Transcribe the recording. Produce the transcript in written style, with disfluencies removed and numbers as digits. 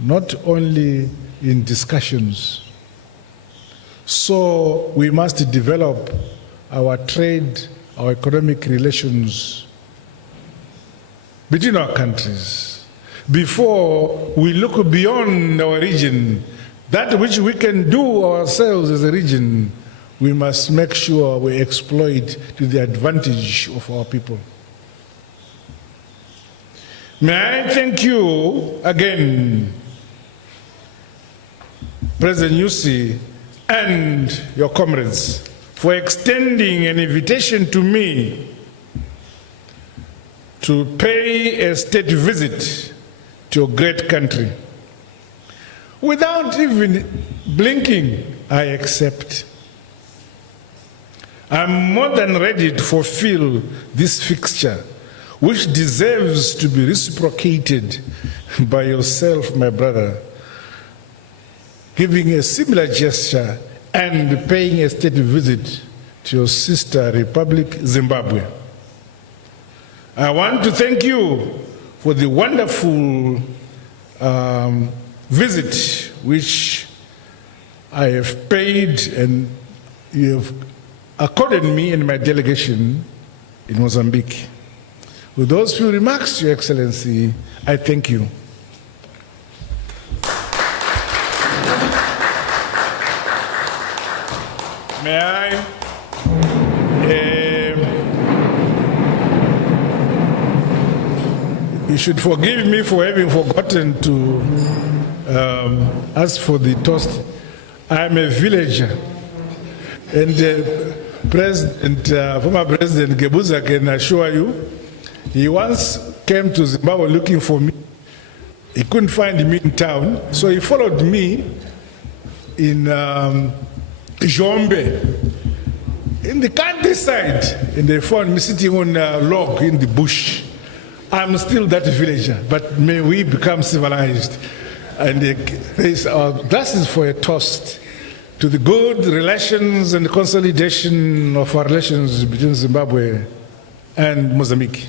not only in discussions. So we must develop our trade, our economic relations between our countries before we look beyond our region. That which we can do ourselves as a region, we must make sure we exploit to the advantage of our people. May I thank you again, President Nyusi and your comrades, for extending an invitation to me to pay a state visit to a great country. Without even blinking, I accept. I'm more than ready to fulfill this fixture, which deserves to be reciprocated by yourself, my brother, giving a similar gesture and paying a state visit to your sister Republic, Zimbabwe. I want to thank you for the wonderful visit which I have paid and you have accorded me and my delegation in Mozambique. With those few remarks, Your Excellency, I thank you. May I you should forgive me for having forgotten to ask for the toast. I'm a villager, and former President Gebuza can assure you, he once came to Zimbabwe looking for me. He couldn't find me in town, so he followed me in Jombe, in the countryside, and they found me sitting on a log in the bush. I'm still that villager, but may we become civilized and raise our glasses for a toast to the good relations and the consolidation of our relations between Zimbabwe and Mozambique.